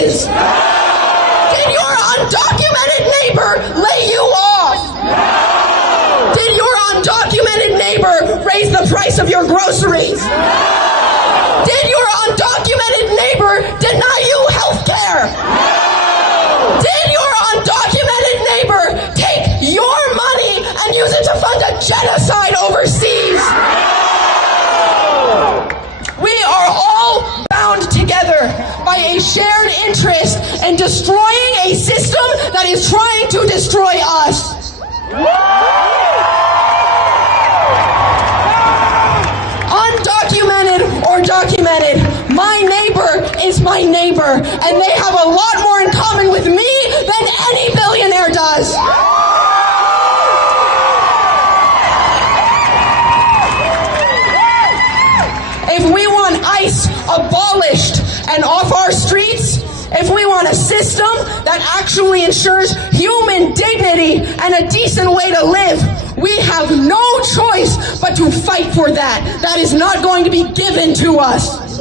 wages? Did your undocumented neighbor lay you off? Did your undocumented neighbor raise the price of your groceries? Did your undocumented neighbor deny you health care? Did your undocumented neighbor take your money and use it to fund a genocide overseas? We are all bound together by a shared interest in destroying a system that is trying to destroy us. Undocumented or documented, my neighbor is my neighbor, and they have a lot more in common with me than any billionaire does. If we want ICE abolished and off our streets, if we want a system that actually ensures human dignity and a decent way to live, we have no choice but to fight for that. That is not going to be given to us.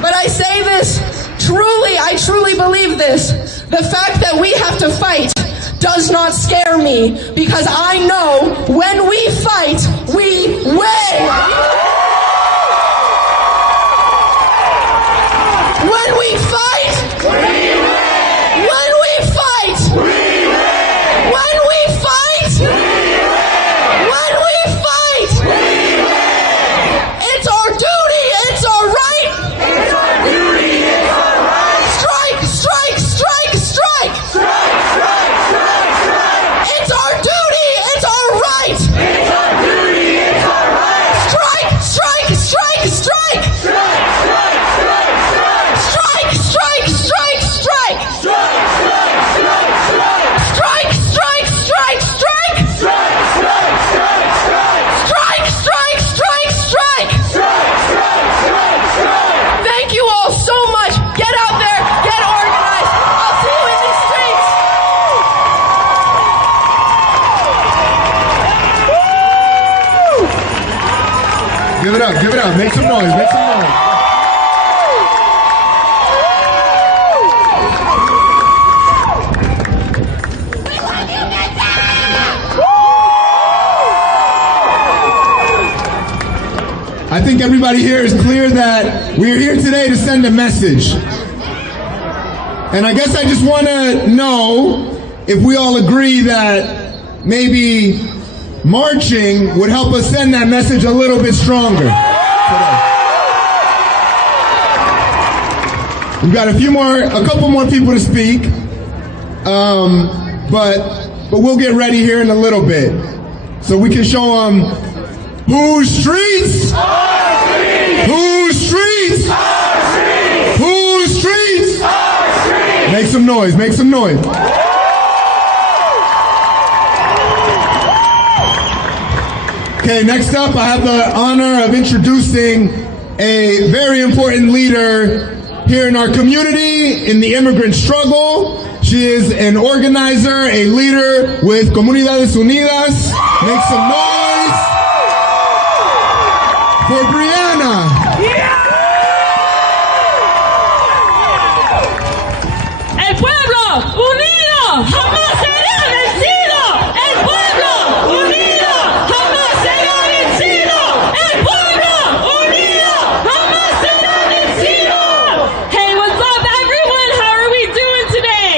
But I say this truly, I truly believe this. The fact that we have to fight does not scare me, because I know when we fight, we win. When we fight, we win. When we fight, we win. When we fight, we win. When we fight, we win. It's our duty, it's our right. It's our duty, it's our right. Strike, strike, strike, strike. Strike, strike, strike, strike. It's our duty, it's our right. It's our duty, it's our right. Strike, strike, strike, strike. Strike, strike, strike, strike. Strike, strike, strike, strike. Strike, strike, strike, strike. Strike, strike, strike, strike. Strike, strike, strike, strike. Strike, strike, strike, strike. Strike, strike, strike, strike. Thank you all so much. Get out there, get organized. I'll see you in the streets. Give it up, make some noise, make some noise. I think everybody here is clear that we're here today to send a message. And I guess I just want to know if we all agree that maybe marching would help us send that message a little bit stronger today. We've got a couple more people to speak, but we'll get ready here in a little bit so we can show them whose streets, Our streets! whose streets, Our streets! whose streets. Our streets! Make some noise, make some noise. Okay, next up I have the honor of introducing a very important leader here in our community, in the immigrant struggle. She is an organizer, a leader with Comunidades Unidas. Make some noise for Brianna. El pueblo unido jamás será vencido. El pueblo unido jamás será vencido. El pueblo unido jamás será vencido. Hey, what's up, everyone? How are we doing today?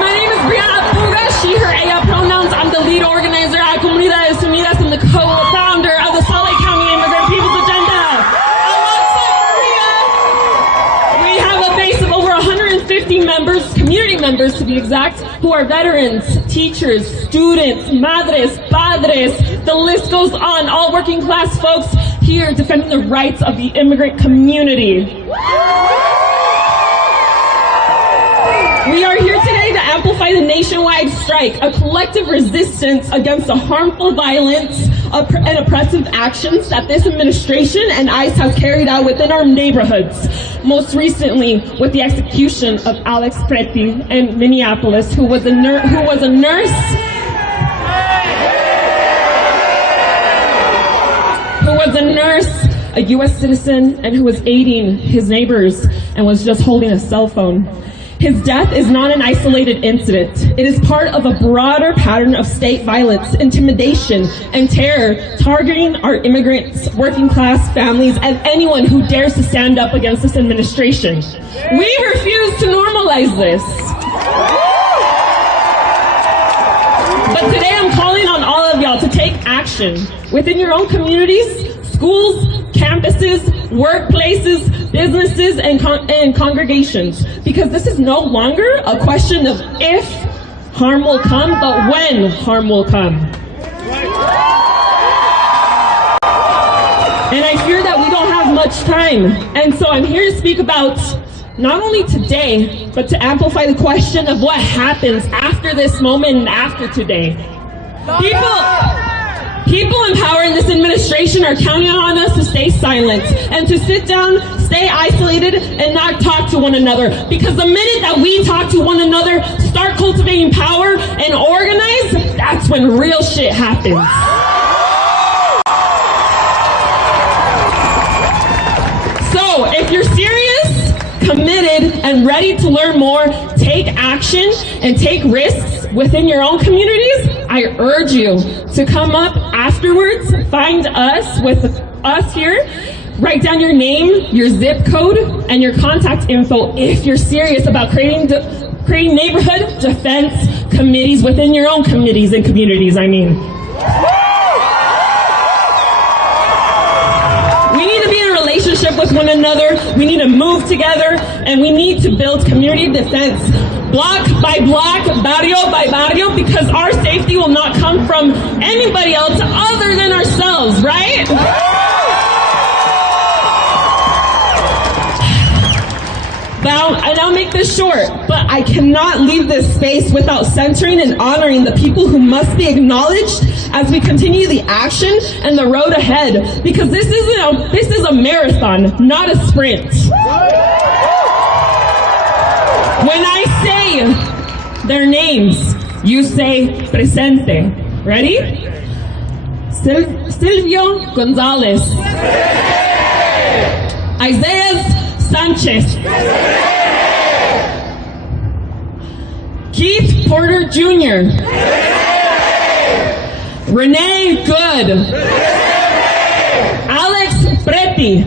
My name is Brianna Puga, she, her, ella pronouns. I'm the lead organizer at Comunidades Unidas. I'm the co-founder of the Salt Lake County Immigrant People's Agenda. We have a base of over 150 members, community members to be exact, who are veterans, teachers, students, madres, padres, the list goes on, all working class folks here defending the rights of the immigrant community. We are here today to amplify the nationwide strike, a collective resistance against the harmful violence and oppressive actions that this administration and ICE has carried out within our neighborhoods. Most recently, with the execution of Alex Preti in Minneapolis, who was a nurse was a nurse, a U.S. citizen, and who was aiding his neighbors and was just holding a cell phone. His death is not an isolated incident. It is part of a broader pattern of state violence, intimidation, and terror targeting our immigrants, working class families, and anyone who dares to stand up against this administration. We refuse to normalize this. But today I'm calling on all of y'all to take action within your own communities, schools, campuses, workplaces, businesses, and congregations. Because this is no longer a question of if harm will come, but when harm will come. And I fear that we don't have much time. And so I'm here to speak about not only today, but to amplify the question of what happens after this moment and after today. People in power in this administration are counting on us to stay silent and to sit down, stay isolated, and not talk to one another. Because the minute that we talk to one another, start cultivating power and organize, that's when real shit happens. So, if you're serious, committed, and ready to learn more, take action, and take risks within your own communities, I urge you to come up afterwards, find us with us here, write down your name, your zip code, and your contact info if you're serious about creating neighborhood defense committees within your own committees and communities, We need to be in a relationship with one another, we need to move together, and we need to build community defense. Block by block, barrio by barrio, because our safety will not come from anybody else other than ourselves, right? And I'll make this short, but I cannot leave this space without centering and honoring the people who must be acknowledged as we continue the action and the road ahead, because this is a marathon, not a sprint. When I say their names, you say presente. Ready? Silvio Gonzalez. Isaiah Sanchez. Keith Porter Jr. Renee Good. Alex Preti.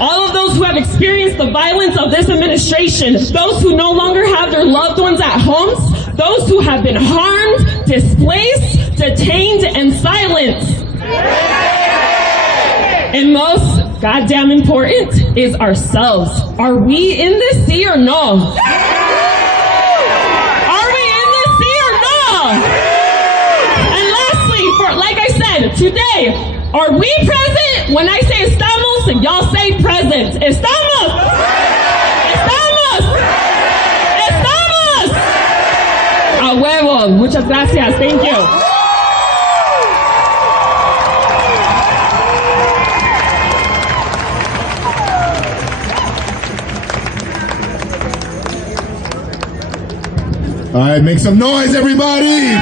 All of those who have experienced the violence of this administration, those who no longer have their loved ones at homes, those who have been harmed, displaced, detained, and silenced. And most goddamn important is ourselves. Are we in this sea or no? Are we in this sea or no? And lastly, like I said, today, are we present? When I say estamos, y'all say present. Estamos! Estamos! Estamos! A huevo. Muchas gracias. Thank you. All right, make some noise, everybody!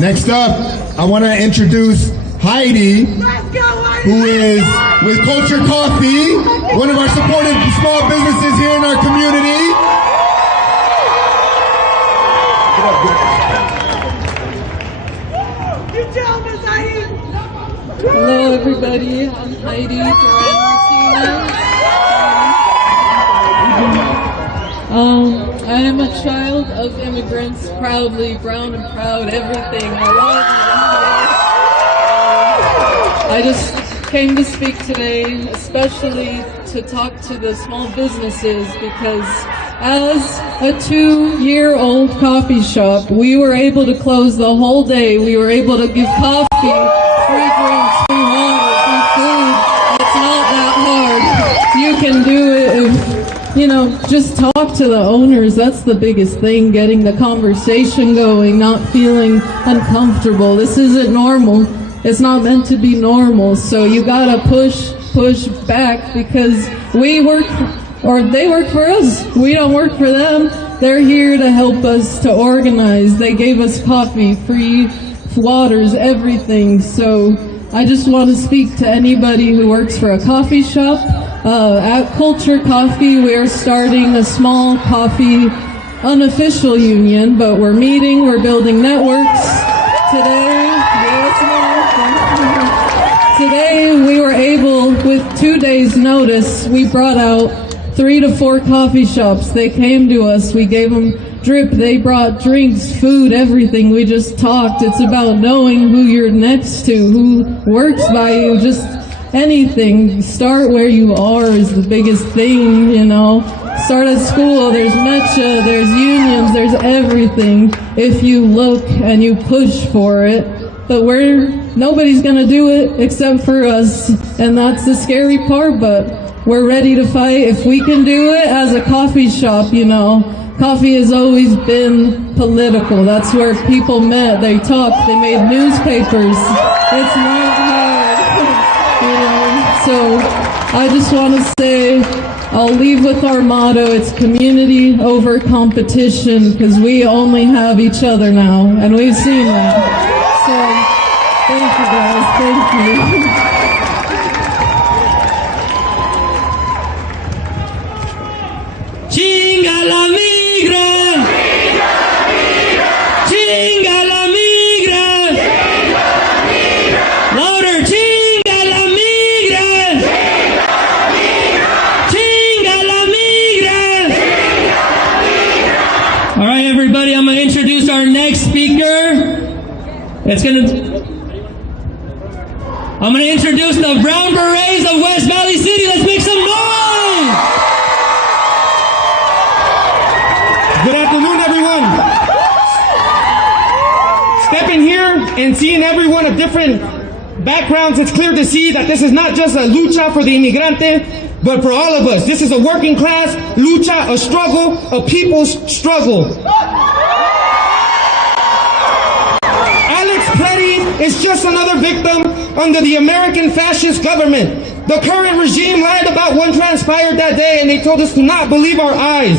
Next up, I want to introduce Heidi, who is with Culture Coffee, one of our supported small businesses here in our community. Hello, everybody. I'm Heidi Duran-Martinez. I am a child of immigrants, proudly, brown and proud, everything. I love it. I just came to speak today, especially to talk to the small businesses, because as a 2-year-old coffee shop, we were able to close the whole day. We were able to give coffee, free drinks, free water, free food. It's not that hard. You can do it if, just talk to the owners. That's the biggest thing, getting the conversation going, not feeling uncomfortable. This isn't normal. It's not meant to be normal. So you gotta push back, because we work, or they work for us. We don't work for them. They're here to help us to organize. They gave us coffee, free waters, everything. So I just want to speak to anybody who works for a coffee shop. At Culture Coffee, we're starting a small coffee unofficial union, but we're meeting, we're building networks. Today we were able, with 2 days notice, we brought out 3 to 4 coffee shops. They came to us, we gave them drip, they brought drinks, food, everything. We just talked. It's about knowing who you're next to, who works by you, just anything. Start where you are is the biggest thing, you know. Start at school, there's MECHA, there's unions, there's everything. If you look and you push for it. But nobody's gonna do it except for us. And that's the scary part, but we're ready to fight. If we can do it as a coffee shop, you know. Coffee has always been political. That's where people met, they talked, they made newspapers. It's not hard, you know. So I just want to say, I'll leave with our motto, it's community over competition, because we only have each other now, and we've seen that. So, thank you guys, thank you. Chinga la migra! Chinga la migra! Louder! Chinga la migra! Chinga la migra! All right, everybody, I'm going to introduce our next speaker. I'm going to introduce the Brown Berets of West Valley City. Let's make some noise! Good afternoon, everyone. Stepping here and seeing everyone of different backgrounds, it's clear to see that this is not just a lucha for the inmigrante, but for all of us. This is a working class lucha, a struggle, a people's struggle. Alex Petty is just another victim under the American fascist government. The current regime lied about what transpired that day, and they told us to not believe our eyes.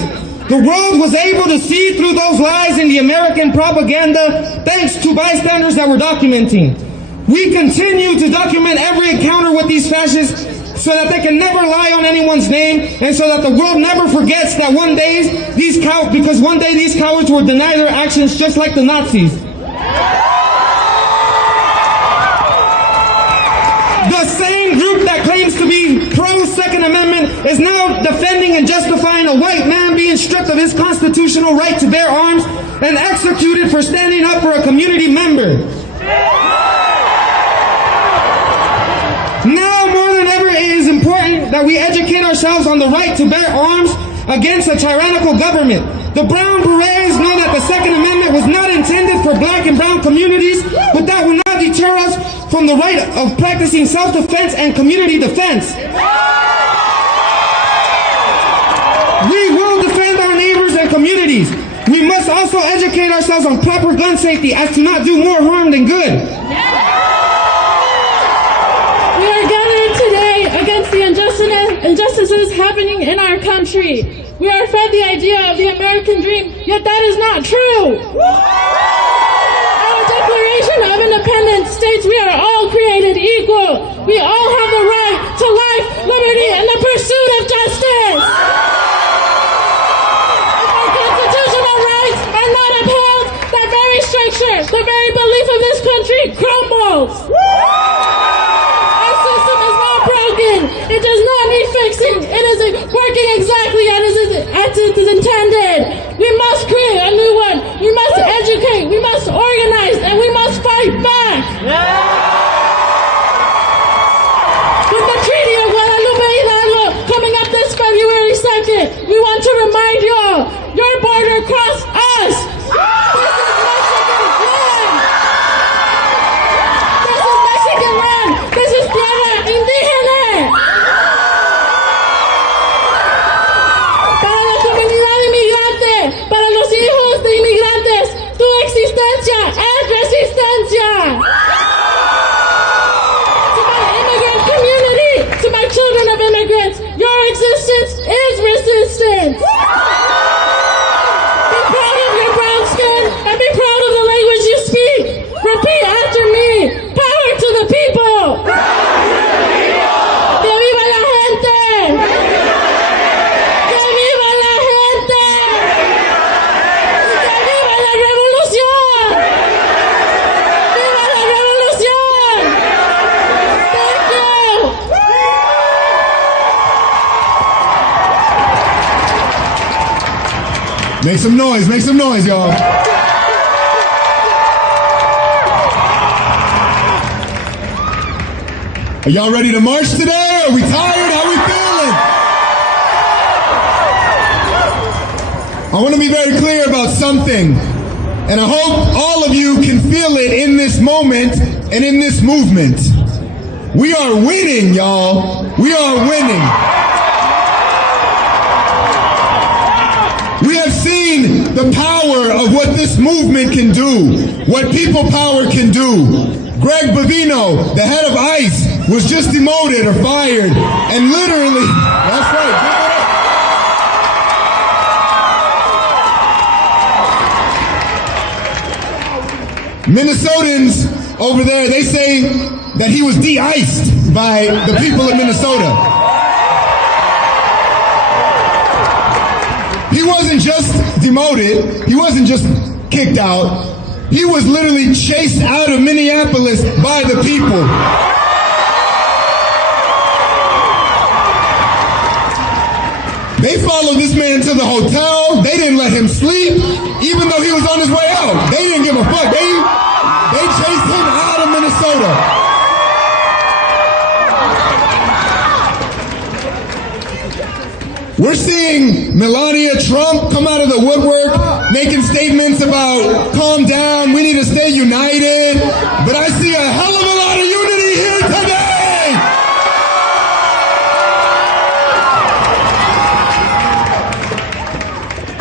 The world was able to see through those lies in the American propaganda thanks to bystanders that were documenting. We continue to document every encounter with these fascists so that they can never lie on anyone's name, and so that the world never forgets that one day these cowards were denied their actions just like the Nazis. The same group that claims to be pro-Second Amendment is now defending and justifying a white man being stripped of his constitutional right to bear arms and executed for standing up for a community member. Now more than ever, it is important that we educate ourselves on the right to bear arms against a tyrannical government. The Brown Berets know that the Second Amendment was not intended for black and brown communities, but that will not deter us from the right of practicing self-defense and community defense. We will defend our neighbors and communities. We must also educate ourselves on proper gun safety as to not do more harm than good. We are gathered today against the injustices happening in our country. We are fed the idea of the American dream, yet that is not true. Our Declaration of Independence states we are all created equal. We all have the right to life, liberty, and the pursuit of justice. If our constitutional rights are not upheld, that very structure, the very belief of this country crumbles. Our system is not broken. It does not need fixing. It is working exactly as it is intended. We must create a new one. We must educate. We must organize. And we must fight back. With the Treaty of Guadalupe Hidalgo coming up this February 2nd, we want to remind you all, your border crossed us. This is Mexican land. This is tierra indígena. Para la comunidad inmigrante, para los hijos de inmigrantes, tu existencia es resistencia. To my immigrant community, to my children of immigrants, your existence is resistance. Make some noise, y'all. Are y'all ready to march today? Are we tired? How we feeling? I want to be very clear about something, and I hope all of you can feel it in this moment and in this movement. We are winning, y'all. We are winning. We have seen the power of what this movement can do, what people power can do. Greg Bavino, the head of ICE, was just demoted or fired, and literally, that's right, give it up. Minnesotans over there, they say that he was de-iced by the people of Minnesota. He wasn't just demoted, he wasn't just kicked out, he was literally chased out of Minneapolis by the people. They followed this man to the hotel, they didn't let him sleep, even though he was on his way out. They didn't give a fuck, they chased him out of Minnesota. We're seeing Melania Trump come out of the woodwork, making statements about calm down, we need to stay united. But I see a hell of a lot of unity here today.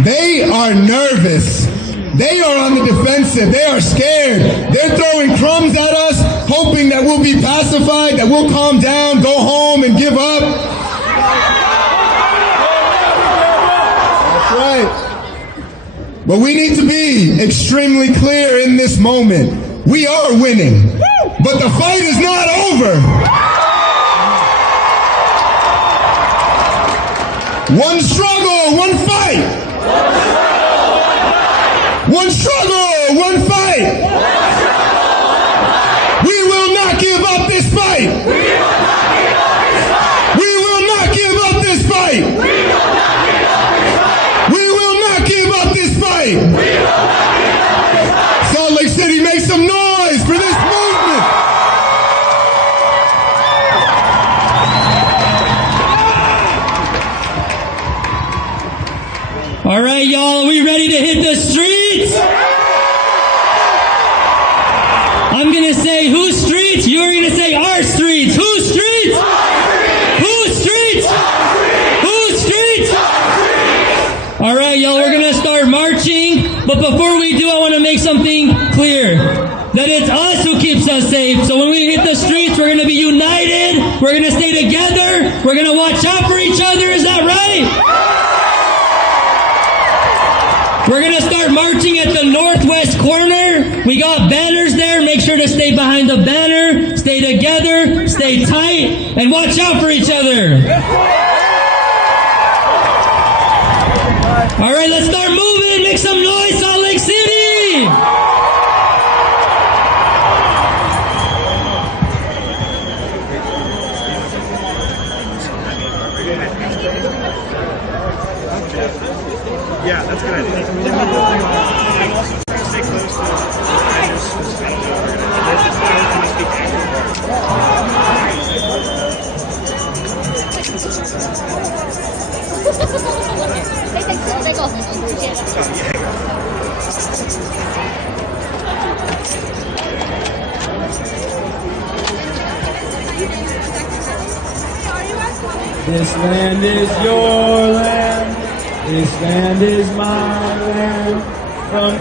They are nervous. They are on the defensive. They are scared. They're throwing crumbs at us, hoping that we'll be pacified, that we'll calm down, go home, and give up. But we need to be extremely clear in this moment. We are winning, but the fight is not over. One struggle, one fight. One struggle, one fight. We will not give up this fight. We will not give up this fight. Salt Lake City, make some noise for this movement. All right, y'all, are we ready to hit the streets? I'm going to say whose streets? You're going to say our streets. Whose streets? Whose streets? Whose streets? All right, y'all, we're going to start marching. But before we do, I want to make something clear. That it's us who keeps us safe. So when we hit the streets, we're going to be united. We're going to stay together. We're going to watch out for each other. Is that right? We're going to start marching at the northwest corner. We got banners there. Make sure to stay behind the banner. Stay together. Stay tight. And watch out for each other. All right, let's start moving. Make some noise, Salt Lake City. Yeah, that's a good idea. Stay close to This land is your land. This land is my land. From